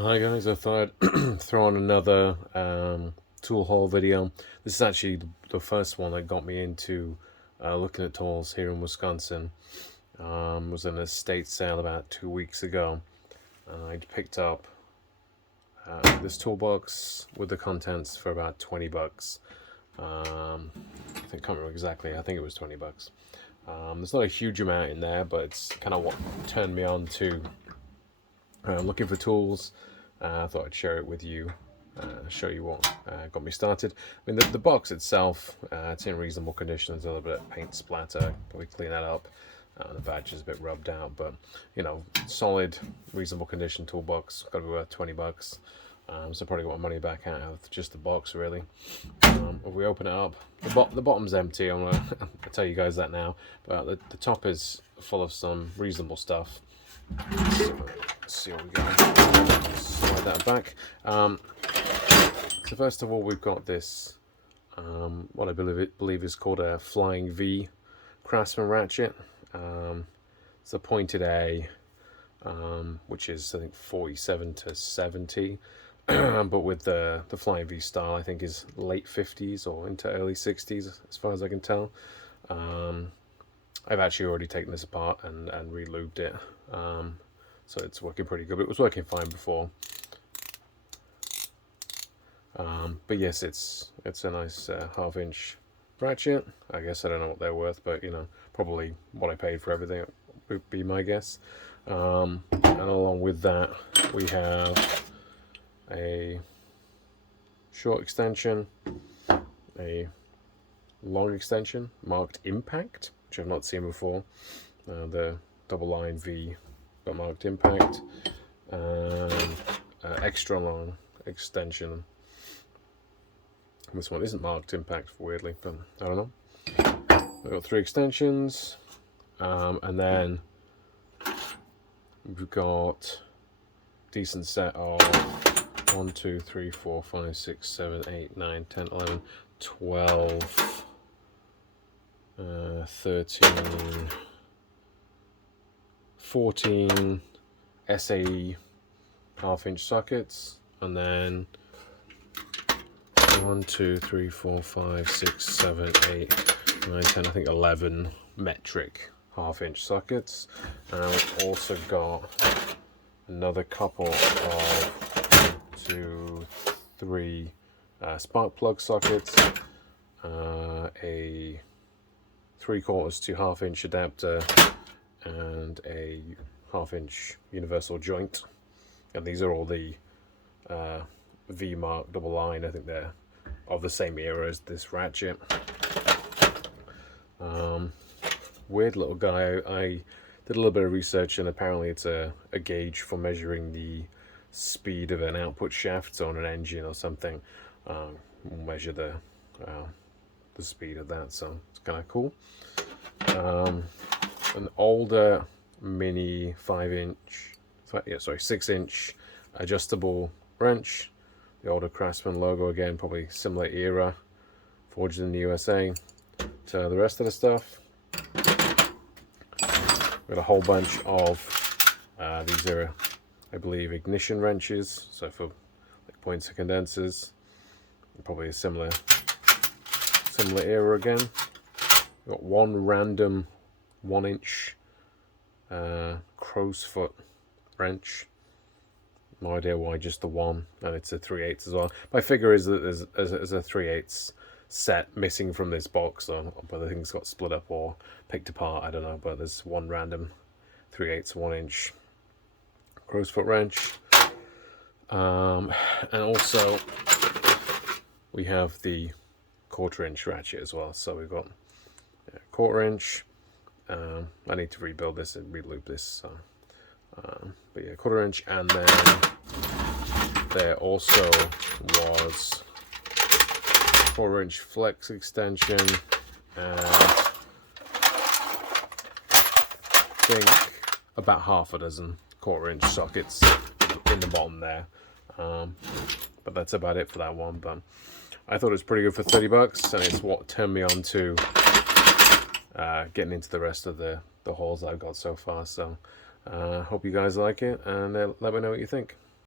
Hi guys, I thought I'd throw on another tool haul video. This is actually the first one that got me into looking at tools here in Wisconsin. Was in an estate sale about 2 weeks ago. I picked up this toolbox with the contents for about 20 bucks. I can't remember exactly, I think it was 20 bucks. There's not a huge amount in there, but it's kind of what turned me on to looking for tools. I thought I'd share it with you, show you what got me started. I mean, the box itself, it's in reasonable condition. There's a little bit of paint splatter, probably clean that up. The badge is a bit rubbed out, but you know, solid, reasonable condition toolbox. Got to be worth 20 bucks. So probably got my money back out of just the box, really. If we open it up, the bottom's empty. I'm gonna I'll tell you guys that now. But the top is full of some reasonable stuff. Let's see what we got. Slide that back. So first of all, we've got this, what I believe is called a Flying V craftsman ratchet. It's a pointed A, which is I think 47 to 70. But with the Flying V style, I think is late 50s or into early 60s, as far as I can tell. I've actually already taken this apart and re-lubed it, so it's working pretty good. It was working fine before, but yes, it's a nice half-inch ratchet. I guess I don't know what they're worth, but you know, probably what I paid for everything would be my guess. And along with that, we have a short extension, a long extension marked Impact, which I've not seen before. The double line V, but marked Impact, and extra long extension. This one isn't marked Impact, weirdly, but I don't know. We've got 3 extensions, and then we've got a decent set of 1, 2, 3, 4, 5, 6, 7, 8, 9, 10, 11, 12, 13, 14 SAE half-inch sockets, and then 1, 2, 3, 4, 5, 6, 7, 8, 9, 10, I think 11 metric half-inch sockets. And we've also got another couple of 2, 3 spark plug sockets, a 3/4 to half-inch adapter, and a half-inch universal joint. And these are all the V mark double line. I think they're of the same era as this ratchet. Weird little guy. I did a little bit of research, and apparently it's a gauge for measuring the speed of an output shaft on an engine or something. We'll measure the speed of that, so it's kind of cool. An older mini 6-inch adjustable wrench. The older Craftsman logo again, probably similar era, forged in the USA to the rest of the stuff. We've got a whole bunch of these are, I believe, ignition wrenches, so for like points of condensers. Probably a similar era again. We've got one random 1-inch crow's foot wrench. No idea why just the one, and it's a 3/8 as well. My figure is that there's a 3/8 set missing from this box, or whether things got split up or picked apart, I don't know, but there's one random 3/8 1-inch crow's foot wrench. And also we have the 1/4-inch ratchet as well. So we've got a 1/4-inch. I need to rebuild this and re-lube this, so but yeah, 1/4-inch. And then there also was 4-inch flex extension, and I think about half a dozen 1/4-inch sockets in the bottom there. But that's about it for that one. But I thought it was pretty good for 30 bucks, and it's what turned me on to getting into the rest of the hauls I've got so far. So hope you guys like it, and let me know what you think.